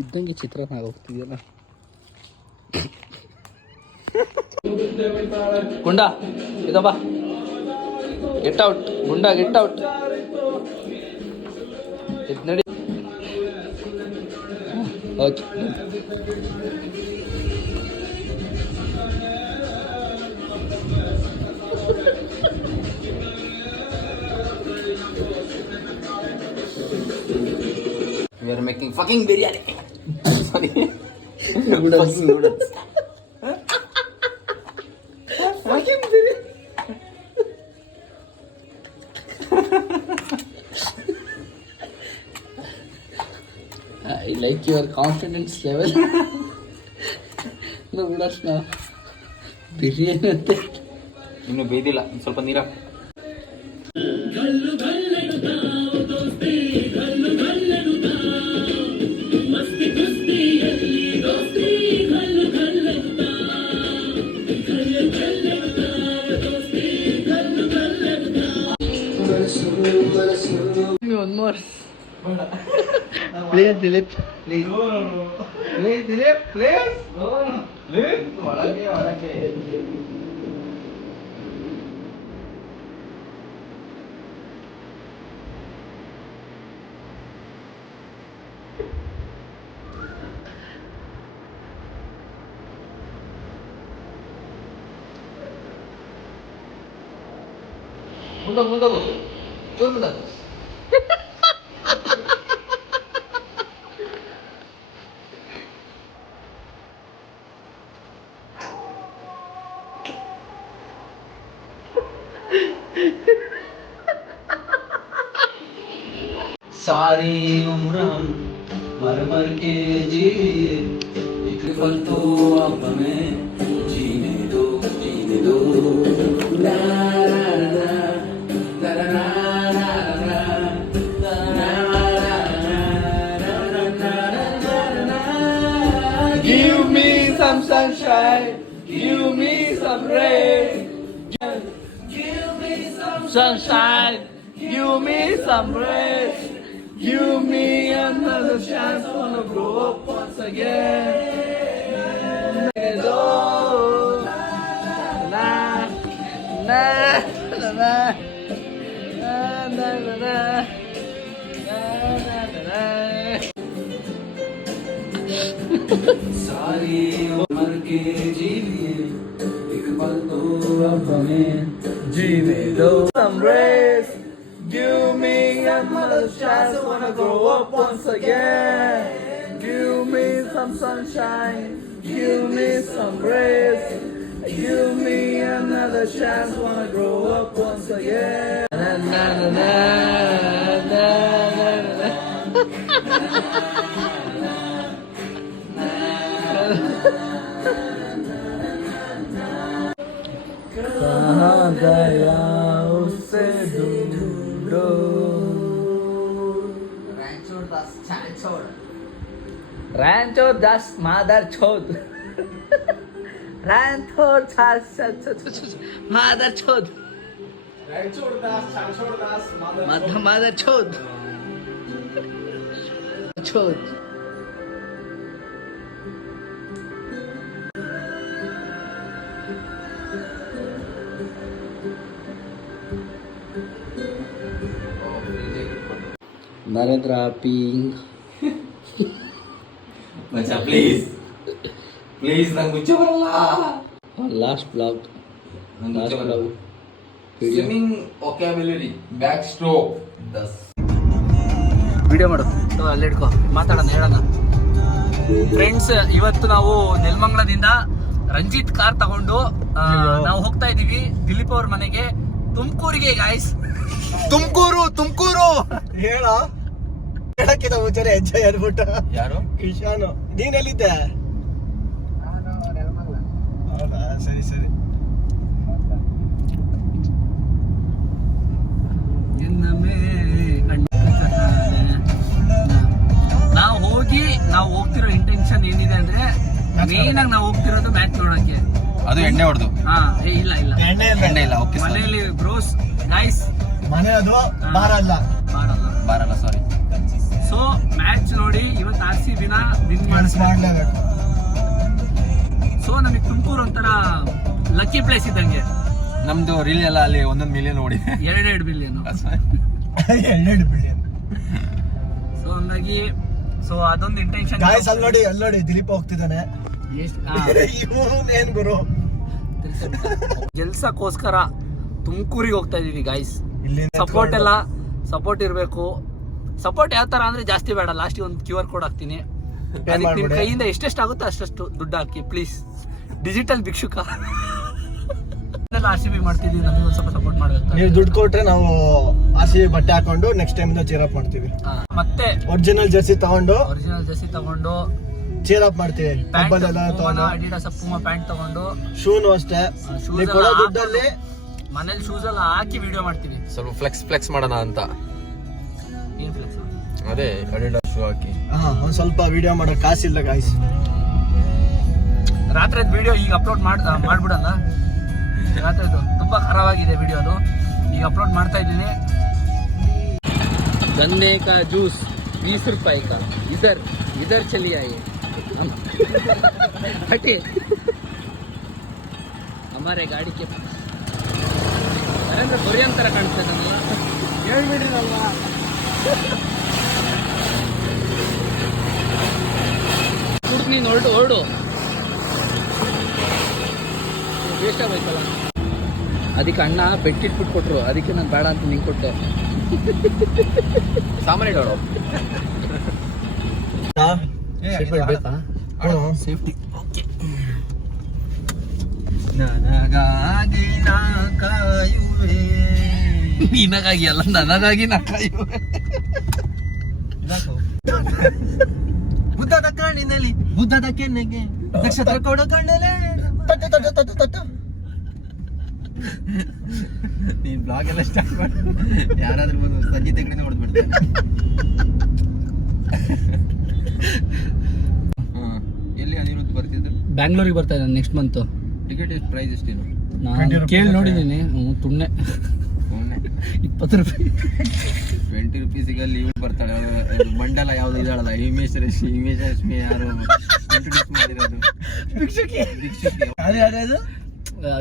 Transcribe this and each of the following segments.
ಇದ್ದಂಗೆ ಚಿತ್ರಾನ್ನ ಹೋಗ್ತಿದೆಯಲ್ಲ. ಗುಂಡ ಇದು ಬಾ, ಗೆಟ್ ಔಟ್ ಗುಂಡ, ಗೆಟ್ ಔಟ್. ಇದು ನಡಿ. Okay We are making fucking biryani. Sorry. noodles. Fucking biryani. I like your confidence level. noodles na biryani ಅಂತೆ. ಇನ್ನು ಬೇಯ್ದಿಲ್ಲ, ಸ್ವಲ್ಪ ನೀರ. One more. Please, Dilip. Please. Please, Dilip. Please. Please. ಒಳಗೆ. ಮುಂದಾಗು. सारी उम्र हम मर मर के जिए, एक पल तो अब हमें जीने दो, जीने दो. ला ला ला ला ला ला ला ला. Give me some sunshine, give me some rain, give me some Sunshine, give me some rest. Give me another chance, wanna grow up once again. La la la la la la. सारी उम्र के जीविए, एक पल तो अब हमें जीने दो. Some rest. Give me another chance, wanna grow up once again. Give me some sunshine, give me some rest. Give me another chance, wanna grow up once again. Na na na na na na. कहाँ गया उससे ढूंढो. Rancho das mother chod. Rancho das mother chod. Mother chod. Chod. Narendra Ping. मचा please please ನಂಗೆ ಮುಚ್ಚ ಬರಲ್ಲ. Last vlog. Swimming vocabulary back stroke 10. Video ಮಾಡು, ಅಲ್ಲಿ ಇಟ್ಕೋ, ಮಾತಾಡೋಣ, ಹೇಳೋಣ. ಫ್ರೆಂಡ್ಸ್, ಇವತ್ತು ನಾವು ನೆಲಮಂಗಲದಿಂದ ರಂಜಿತ್ ಕಾರ್ ತಗೊಂಡು ನಾವು ಹೋಗ್ತಾ ಇದೀವಿ ದಿಲೀಪ್ ಅವ್ರ ಮನೆಗೆ, ತುಮಕೂರಿಗೆ. ಗಾಯ್ಸ್, ತುಮಕೂರು ಹೇಳಕ್ಕಿಂತ ಮುಂಚೆನೆ ಎಂಜಾಯ್ ಅನ್ಬಿಟ್ಟು. ಯಾರು? ಇಶಾನು. ನೀನೆಲ್ಲಿದ್ದೆ? ಸರಿ ಸರಿ. ನಾವು ಹೋಗ್ತಿರೋ ಇಂಟೆನ್ಷನ್ ಏನಿದೆ ಅಂದ್ರೆ, ಮೇನ್ ಆಗಿ ನಾವು ಹೋಗ್ತಿರೋದು ಮ್ಯಾಚ್ ನೋಡಕ್ಕೆ. ಅದು ಎಣ್ಣೆ ಹೊಡೆದು ಹಾ ಇಲ್ಲ ಇಲ್ಲ ಎಣ್ಣೆ ಇಲ್ಲ. ಓಕೆ ಮನೆಯಲ್ಲಿ ಬ್ರೋಸ್ ಗೈಸ್ ಮನೆ ಅದು ಬಾರ ಅಲ್ಲ. ಬಾರಲ್ಲ ಸಾರಿ. ಸೊ ಮ್ಯಾಚ್ ನೋಡಿ ಇವತ್ತು RCB ನ ವಿನ್ ಮಾಡ್ಲೇಬೇಕು. ಸೊ ನಮಗೆ ತುಮಕೂರು ಒಂಥರ ಲಕ್ಕಿ ಪ್ಲೇಸ್ ಇದ್ದಂಗೆ. ನಮ್ದು ರೀಲ್ ಎಲ್ಲ ಅಲ್ಲಿ 1 ಮಿಲಿಯನ್ ನೋಡಿದೆ. 2 ಬಿಲಿಯನ್. 2 ಬಿಲಿಯನ್. ಸೊ ಹಂಗಾಗಿ ಸೊ ಅದೊಂದು ಇಂಟೆನ್ಷನ್. ಗಾಯ್ಸ್ ಅಲ್ಲಿ ನೋಡಿ ದಿಲೀಪ ಹೋಗ್ತಿದ್ದಾನೆ. ಏನ್ ಗುರು ಕೆಲ್ಸಕ್ಕೋಸ್ಕರ ತುಮಕೂರಿಗೆ ಹೋಗ್ತಾ ಇದೀವಿ ಗಾಯ್ಸ್. ಇಲ್ಲಿ ಸಪೋರ್ಟ್ ಇರಬೇಕು. ಸಪೋರ್ಟ್ ಯಾವ ತರ ಅಂದ್ರೆ ಜಾಸ್ತಿ ಬೇಡ. ಲಾಸ್ಟ್ ಒಂದು QR ಕೋಡ್ ಹಾಕ್ತೀನಿ. ಅದಕ್ಕೆ ನಿಮ್ ಕೈಯಿಂದ ಎಷ್ಟೆಷ್ಟು ಆಗುತ್ತೋ ಅಷ್ಟು ದುಡ್ಡು ಹಾಕಿ ಪ್ಲೀಸ್. ಡಿಜಿಟಲ್ ಭಿಕ್ಷುಕ. RCB ಮಾಡ್ತಿದೀವಿ, ನಮಗೆ ಒಂದು ಸ್ವಲ್ಪ ಸಪೋರ್ಟ್ ಮಾಡಬೇಕು. ನೀವು ದುಡ್ಡು ಕೊಟ್ರೆ ನಾವು RCB ಬಟ್ಟೆ ಹಾಕೊಂಡು ನೆಕ್ಸ್ಟ್ ಟೈಮ್ ಚೀರ್ ಅಪ್ ಮಾಡ್ತೀವಿ. ಮತ್ತೆ ಒರಿಜಿನಲ್ ಜರ್ಸಿ ತಗೊಂಡು ಚೀರ್ ಅಪ್ ಮಾಡ್ತೀವಿ. ಅಡಿಡಾಸ್ ಪೂಮಾ ಪ್ಯಾಂಟ್ ತಗೊಂಡು ಶೂನು ಅಷ್ಟೇ. ನೀವು ಕೊಡೋ ದುಡ್ಡಲ್ಲಿ ಮನೇಲಿ ಶೂಸ್ ಎಲ್ಲ ಹಾಕಿ ವಿಡಿಯೋ ಮಾಡ್ತೀವಿ. ಸ್ವಲ್ಪ ಫ್ಲೆಕ್ಸ್ ಮಾಡೋಣ ಅಂತ. ಏನ್ ಫ್ಲೆಕ್ಸ್? ಅದೇ ಅಡಿಡಾಸ್ ಶೂ ಹಾಕಿ ಒಂದ್ ಸ್ವಲ್ಪ ವಿಡಿಯೋ ಮಾಡೋ ಕಾಸಿಲ್ಲ ಗಾಯ್ಸ್. ರಾತ್ರಿ ವಿಡಿಯೋ ಈಗ ಅಪ್ಲೋಡ್ ಮಾಡ್ಬಿಡಲ್ಲ. ರಾತ್ರಿದು ತುಂಬಾ ಖರಾಬಾಗಿದೆ ವಿಡಿಯೋ, ಅದು ಈಗ ಅಪ್ಲೋಡ್ ಮಾಡ್ತಾ ಇದ್ದೀನಿ. गन्ने का जूस 20 रुपए का. इधर चलिए आइए. हटे हमारे गाड़ी के पास. नरेंद्र कोरियन ತರ ಕಾಣ್ತಾ ಇದ್ದಾನಲ್ಲ, ಹೇಳ್ಬಿಡ್ರಿ ಅಲ್ವಾ. ನೀನು ಹೊರಡು ವೇಸ್ಟ್ ಆಗೋಯ್ತಲ್ಲ. ಅದಕ್ಕೆ ಅಣ್ಣ ಬೆಟ್ಟಿಟ್ಬಿಟ್ಟು ಕೊಟ್ರು, ಅದಕ್ಕೆ ನಾನು ಬೇಡ ಅಂತ ನಿಂಗೆ ಕೊಟ್ಟೆ. ಸಾಮಾನ್ಯ ಇಡೋಳು ಬೇಕಾ? ಸೇಫ್ಟಿ. ಓಕೆ. ನನಗಾಗಿ ನಾ ಕಾಯುವೆ. ನಿನಗಾಗಿ ಅಲ್ಲ, ನನಗಾಗಿ ನಾ ಕಾಯುವೆ. ಬುದ್ಧದ ಕಣ್ಣಿನಲ್ಲಿ ಬುದ್ಧದ ಕೆನ್ನೆಗೆ ನಕ್ಷತ್ರ ಕೊಡೋ ಕಣ್ಣಲ್ಲೇ ತಟ್ಟು. ನೀನ್ ಬ್ಲಾಗ್ ಎಲ್ಲ ಸ್ಟಾರ್ಟ್ ಮಾಡಿ ಯಾರಾದ್ರೂ ಬಂದು ಸಂಜೆ ತೆಗಡೆ ಹೊಡೆದ್ಬಿಡ್ತಾರೆ. ಎಲ್ಲಿ ಅನಿರುದ್ಧ್ ಬರ್ತಿದ್ರು? ಬ್ಯಾಂಗ್ಳೂರಿಗೆ ಬರ್ತಾ ಇದ್ದಾನೆ ನೆಕ್ಸ್ಟ್ ಮಂತ್. ಟಿಕೆಟ್ ಪ್ರೈಸ್ ಎಷ್ಟೇನು ನಾನು ಕೇಳಿ ನೋಡಿದ್ದೀನಿ. ತುಣ್ಣೆ 20 ರೂಪಾಯಿ. 20 ರೂಪೀಸಿಗೆ ಅಲ್ಲಿ ಇವ್ರು ಬರ್ತಾಳೆ, ಮಂಡಲ ಯಾವ್ದು ಇದಾಳಲ್ಲ, ಹಿಮೇಶ್ ರಶ್ಮಿ ಯಾರು ಇಂಟ್ರೊಡ್ಯೂಸ್ ಮಾಡಿರೋದು. ಭಿಕ್ಷುಕಿ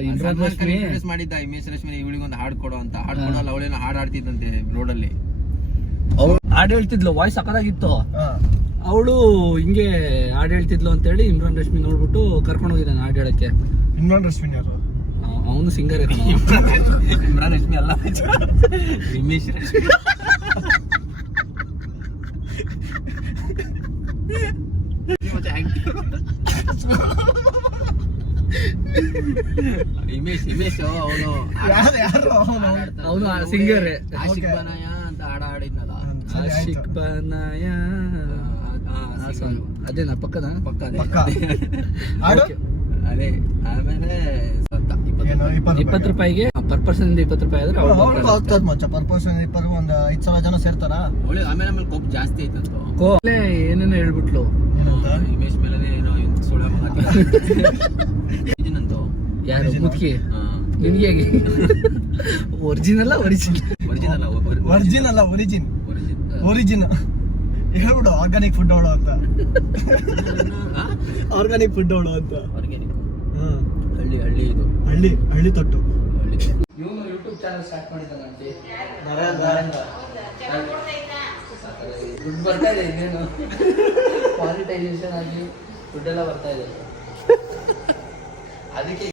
ಇಂಟ್ರೊಡ್ಯೂಸ್ ಮಾಡಿದ್ದ ಹಿಮೇಶ್ ರಶ್ಮಿ. ಇವಳಿಗೊಂದು ಹಾಡು ಕೊಡೋ ಅಂತ. ಹಾಡು ಕೊಡೋಲ್ಲ, ಅವಳೇನೋ ಹಾಡು ಆಡ್ತಿದ್ದಂತೆ ರೋಡಲ್ಲಿ. ಅವಳು ಹಾಡು ಹೇಳ್ತಿದ್ಲು, ವಾಯ್ಸ್ ಸಕ್ಕದಾಗಿತ್ತು. ಅವಳು ಹಿಂಗೆ ಹಾಡು ಹೇಳ್ತಿದ್ಲು ಅಂತೇಳಿ ಇಮ್ರಾನ್ ರಶ್ಮಿ ನೋಡ್ಬಿಟ್ಟು ಕರ್ಕೊಂಡು ಹೋಗಿದ್ದಾನೆ ಹಾಡು ಹೇಳಕ್ಕೆ. ಇಮ್ರಾನ್ ರಶ್ಮಿ ಯಾರು? ಅವನು ಸಿಂಗರ್. ಇಮ್ರಾನ್ ರಶ್ಮಿ ಅಲ್ಲ, ಹಿಮೇಶ್ ರಶ್ಮಿ. ಹಿಮೇಶ್ ಅವನು ಸಿಂಗರ್. ಆಶಿಕ್ ಬನಾಯ ಅಂತ ಹಾಡ ಹಾಡಿದ್ನಲ್ಲ, ಆಶಿಕ್ ಬನಾಯ. ಅದೇನಾ ಪಕ್ಕ ಅದೇ. ಆಮೇಲೆ 20 ರೂಪಾಯಿಗೆ ಪರ್ ಪರ್ಸನ್ 20 ರೂಪಾಯಿ ಆದ್ರೆ ಆಗ್ತದ ಮಚ್ಚ. ಪರ್ ಪರ್ಸನ್ 20 ಒಂದು 5,000 ಜನ ಸೇರ್ತಾರ. ಆಮೇಲೆ ಕೋಪ್ ಜಾಸ್ತಿ ಐತಂತ. ಏನೇನೋ ಹೇಳ್ಬಿಟ್ಲು ಹಿಮೇಶ್ ಮೇಲೆ ಏನೋ ಸುಳ್ಳ ಯಾರು ಮುದ್ಕಿ. ನಿನ್ಗೆ ಹೇಗೆ ಒರಿಜಿನ್ ಹೇಳ್ಬಿಡು. ಆರ್ಗಾನಿಕ್ ಫುಡ್ ಅವಳು ಅಂತ. ಆರ್ಗಾನಿಕ್ ಫುಡ್ ಅವಳು ಅಂತ. ಹಳ್ಳಿ ತೊಟ್ಟು. ಇವನು ಯೂಟ್ಯೂಬ್ ಚಾನಲ್ ಸ್ಟಾರ್ಟ್ ಮಾಡಿದ್ದಾನಂತೆ. ದುಡ್ಡು ಬರ್ತಾ ಇದೆ, ಇನ್ನೇನು ಮಾನಿಟೈಸೇಷನ್ ಆಗಿ ದುಡ್ಡೆಲ್ಲ ಬರ್ತಾ ಇದೆ. ಅದಕ್ಕೆ